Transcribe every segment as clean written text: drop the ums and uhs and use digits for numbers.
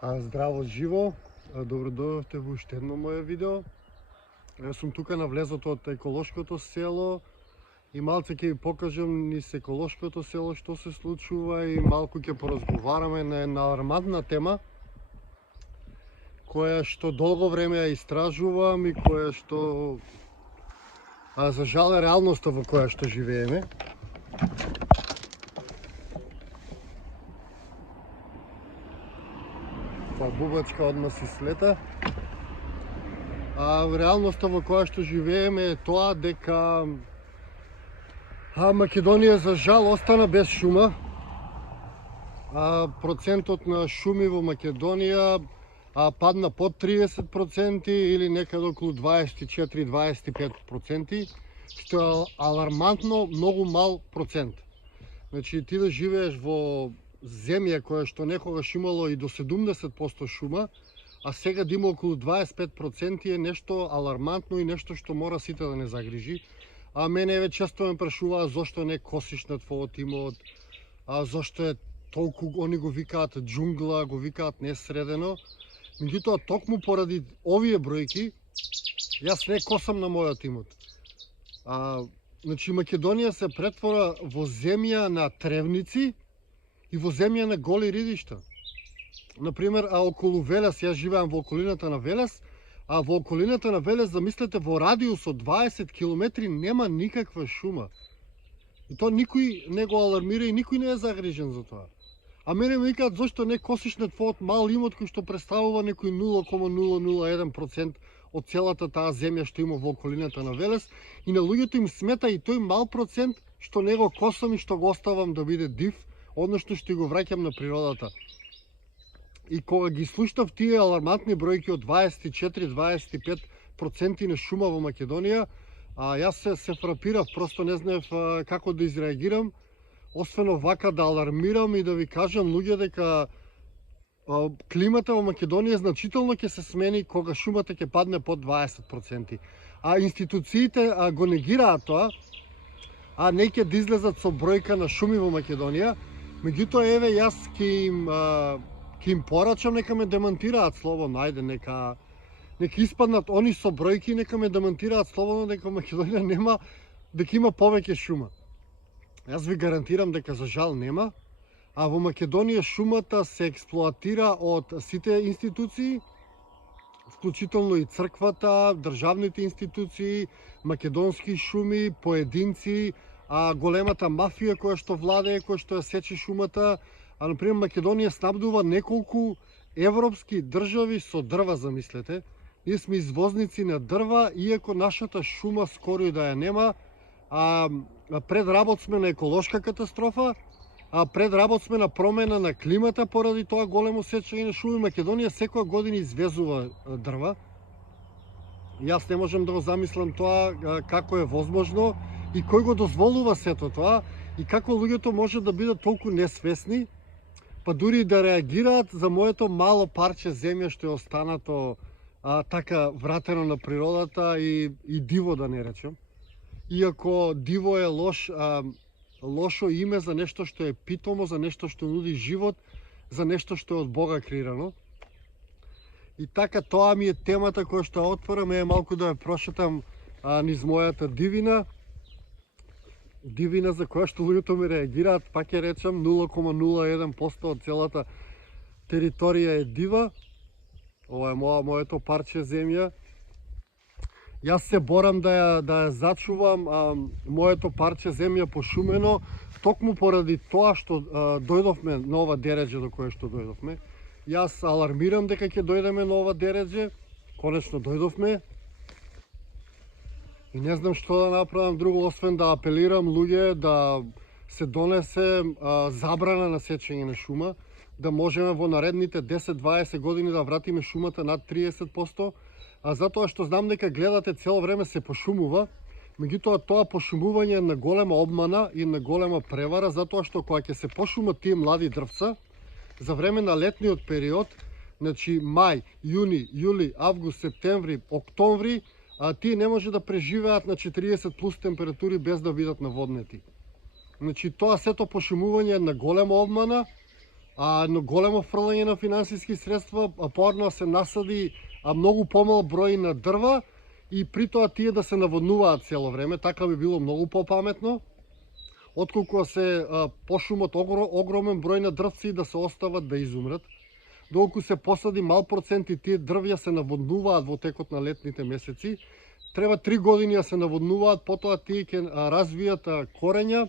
Здраво живо, добро дојдовте во уште едно моје видео. Јас сум тука на влезот од еколошкото село и малце ќе ви покажам низ еколошкото село што се случува и малку ќе поразговараме на една алармантна тема која што долго време ја истражувам и која што за жал е реалноста во која што живееме. Бубачка одма си слета. Реалноста во која што живееме е тоа дека Македонија за жал остана без шума. Процентот на шуми во Македонија падна под 30% или некаде околу 24-25%, што е алармантно многу мал процент. Значи ти да живееш во земја која што некогаш имало и до 70% шума, а сега да има околу 25% е нешто алармантно и нешто што мора сите да не загрижи. Мене еве често ме прашуваа зошто не косиш на твојот имот, зошто е толку, они го викаат џунгла, го викаат несредено. Меѓутоа токму поради овие бројки, јас не косам на мојот имот. Значи Македонија се претвора во земја на тревници и во земја на голи ридишта. Например, околу Велес, јас живеам во околината на Велес, во околината на Велес, замислете, во радиус од 20 километри нема никаква шума. И тоа никој не го алармира и никој не е загрижен за тоа. Мене ме викаат зошто не косиш на твојот мал имот кој што представува некој 0,001% од целата таа земја што има во околината на Велес, и на луѓето им смета и тој мал процент што не го косам и што го оставам да биде див, односно што го враќам на природата. И кога ги слушнав тие алармантни бројки од 24-25% на шума во Македонија, јас се фрапирав, просто не знаев како да изреагирам, освен овака да алармирам и да ви кажам луѓе дека климата во Македонија значително ќе се смени кога шумата ќе падне под 20%. Институциите го негираат тоа, не ќе да излезат со бројка на шуми во Македонија. Меѓутоа, еве, јас ќе им порачам, нека ме демантираат слободно, ајде, нека испаднат они со бројки, нека ме демантираат слободно дека Македонија нема, дека има повеќе шума. Јас ви гарантирам дека за жал нема, во Македонија шумата се експлоатира од сите институции, вклучително и црквата, државните институции, македонски шуми, поединци, големата мафија која што владее, која што ја сече шумата. Например, Македонија снабдува неколку европски држави со дрва, замислете. Ние сме извозници на дрва, иако нашата шума скоро и да ја нема. Пред работ сме на еколошка катастрофа, пред работ сме на промена на климата поради тоа големо сечење на шуми. Македонија секоја година извезува дрва. Јас не можам да го замислам тоа како е возможно и кој го дозволува сето тоа и како луѓето може да бидат толку несвесни, па дури да реагираат за моето мало парче земја што е останато така вратено на природата и диво, да не речем. Иако диво е лошо име за нешто што е питомо, за нешто што нуди живот, за нешто што е од Бога креирано. И така, тоа ми е темата која што отворам, малку да ја прошетам низ мојата дивина за која што луѓето ми реагираат, пак ја речам, 0,01% од целата територија е дива. Ова е моето парче земја. Јас се борам да ја зачувам моето парче земја пошумено, токму поради тоа што дојдовме на ова дередже до кое што дојдовме. Јас алармирам дека ќе дојдеме на ова дередже, конечно дојдовме. И не знам што да направам друго, освен да апелирам луѓе да се донесе забрана на сечење на шума, да можеме во наредните 10-20 години да вратиме шумата над 30%, затоа што знам дека гледате цело време се пошумува, меѓутоа тоа пошумување е на голема обмана и на голема превара, затоа што кога ќе се пошумат тие млади дрвца, за време на летниот период, значи мај, јуни, јули, август, септември, октомври, тие не може да преживеат на 40 плюс температури без да бидат наводнети. Значи тоа сето пошумување е на голема обмана, но големо фрлање на финансиски средства, поодно се насади многу помал број на дрва и при тоа тие да се наводнуваат цело време, така би било многу попаметно, отколку се пошумот огромен број на дрвци да се остават да изумрат. Доколку се посади мал процент и тие дрвја се наводнуваат во текот на летните месеци, треба 3 години да се наводнуваат, потоа тие ќе развијат корења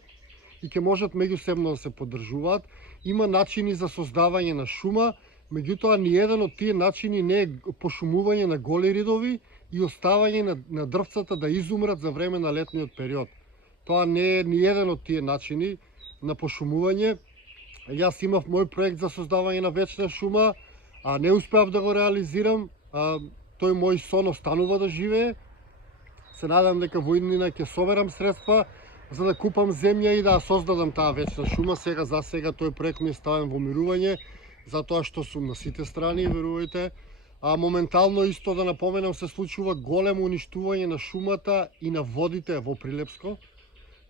и ќе можат меѓусебно да се поддржуваат. Има начини за создавање на шума, меѓутоа ниеден од тие начини не е пошумување на голи ридови и оставање на дрвцата да изумрат за време на летниот период. Тоа не е ниеден од тие начини на пошумување. Јас имав мој проект за создавање на вечна шума, а не успеав да го реализирам. Тој мој сон останува да живее. Се надам дека во иднина ќе соберам средства за да купам земја и да создадам таа вечна шума. Сега за сега тој проект ми е ставен во мирување, затоа што сум на сите страни, верувајте. Моментално исто да напоменам се случува големо уништување на шумата и на водите во Прилепско.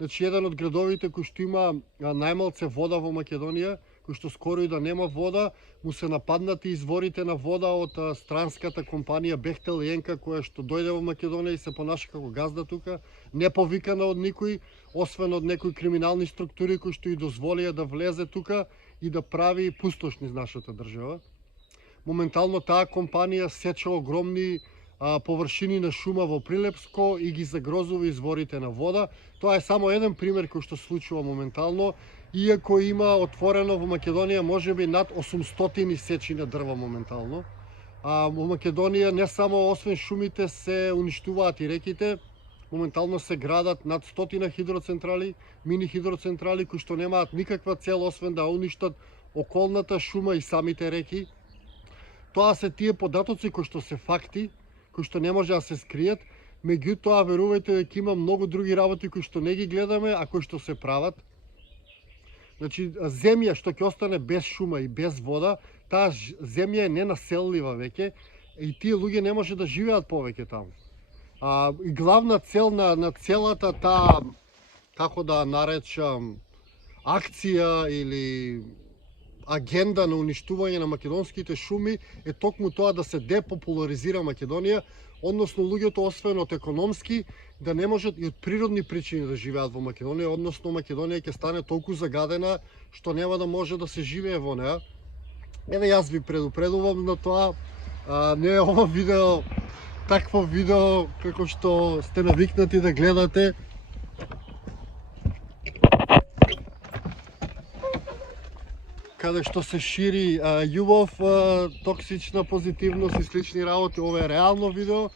Значи, еден од градовите кој што има најмалце вода во Македонија, кој што скоро и да нема вода, му се нападнати изворите на вода од странската компанија Бехтел и Енка, која што дојде во Македонија и се понаша како газда тука, не повикана од никој, освен од некои криминални структури кои што и дозволија да влезе тука и да прави пустошни нашата држава. Моментално таа компанија сече огромни површини на шума во Прилепско и ги загрозува изворите на вода. Тоа е само еден пример кој што случува моментално, иако има отворено во Македонија можеби над 800 сечи на дрва моментално. Во Македонија не само освен шумите се уништуваат и реките, моментално се градат над 100 хидроцентрали, мини хидроцентрали кои што немаат никаква цел освен да уништат околната шума и самите реки. Тоа се тие податоци кои што се факти, кои што не може да се скријат, меѓутоа верувајте дека има многу други работи кои што не ги гледаме, а кои што се прават. Значи, земја што ќе остане без шума и без вода, таа земја е ненаселлива веќе и тие луѓе не може да живеат повеќе таму. И главна цел на целата таа, како да наречам, акција или агенда на уништување на македонските шуми е токму тоа да се депопуларизира Македонија, односно луѓето освен од економски да не можат и од природни причини да живеат во Македонија, односно Македонија ќе стане толку загадена што нема да може да се живее во неа. Еве јас ви предупредувам на тоа, не е ова видео такво видео како што сте навикнати да гледате. Каде што се шири љубов, токсична позитивност и слични работи. Ова е реално видео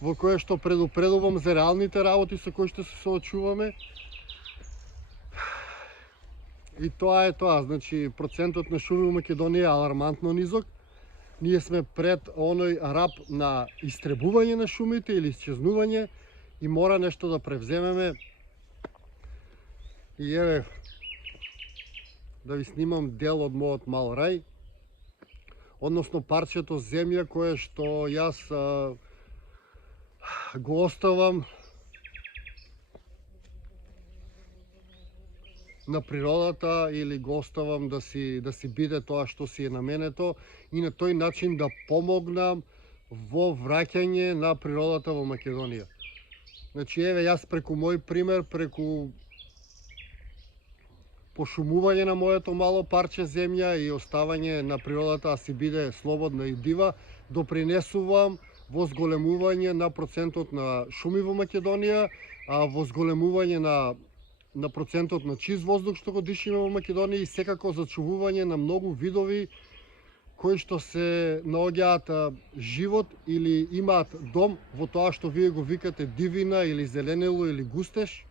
во кое што предупредувам за реалните работи со кои што се соочуваме. И тоа е тоа, значи процентот на шуми во Македонија е алармантно низок. Ние сме пред оној рап на истребување на шумите или исчезнување и мора нешто да превземеме. И еве, да ви снимам дел од мојот мал рај, односно парчето земја кое што јас го оставам на природата или го оставам да си биде тоа што си е наменето и на тој начин да помогнам во враќање на природата во Македонија. Значи, еве, јас преку мој пример, преку пошумување на моето мало парче земја и оставање на природата да си биде слободна и дива, допринесувам во зголемување на процентот на шуми во Македонија, во зголемување на процентот на чист воздух што го дишиме во Македонија и секако зачувување на многу видови кои што се наоѓаат живот или имаат дом во тоа што вие го викате дивина или зеленило или густеш.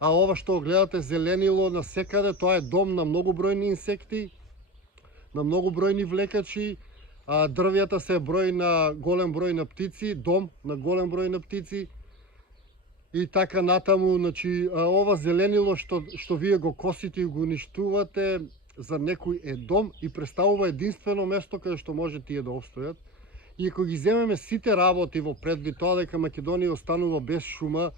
А ова што гледате зеленило насекаде, тоа е дом на многобројни инсекти, на многобројни влекачи, дрвјата се број на голем број на птици, дом на голем број на птици и така натаму. Значи, ова зеленило што вие го косите и го уништувате за некој е дом и представува единствено место каде што може тие да обстојат. И ако ги земеме сите работи во предвид, тоа дека Македонија останува без шума,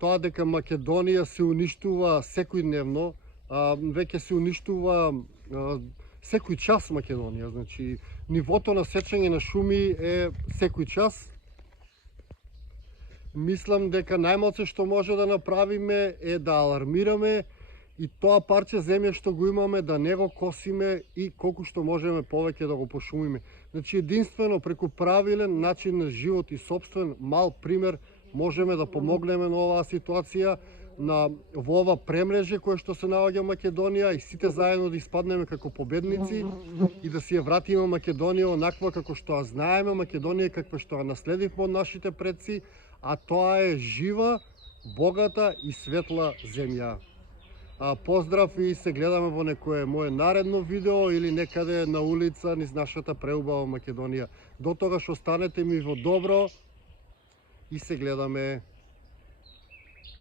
тоа дека Македонија се уништува секојдневно, веќе се уништува секој час Македонија. Значи, нивото на сечење на шуми е секој час. Мислам дека најмалце што може да направиме е да алармираме и тоа парче земја што го имаме да не го косиме и колку што можеме повеќе да го пошумиме. Значи, единствено преку правилен начин на живот и собствен мал пример можеме да помогнеме на оваа ситуација, во ова премрежје кое што се наоѓа Македонија и сите заедно да испаднеме како победници и да си ја вратиме Македонија онаква како што ја знаеме Македонија, каква што ја наследивме од нашите предци, а тоа е жива, богата и светла земја. Поздрав и се гледаме во некое мое наредно видео или некаде на улица низ нашата преубава Македонија. До тогаш останете ми во добро и се гледаме.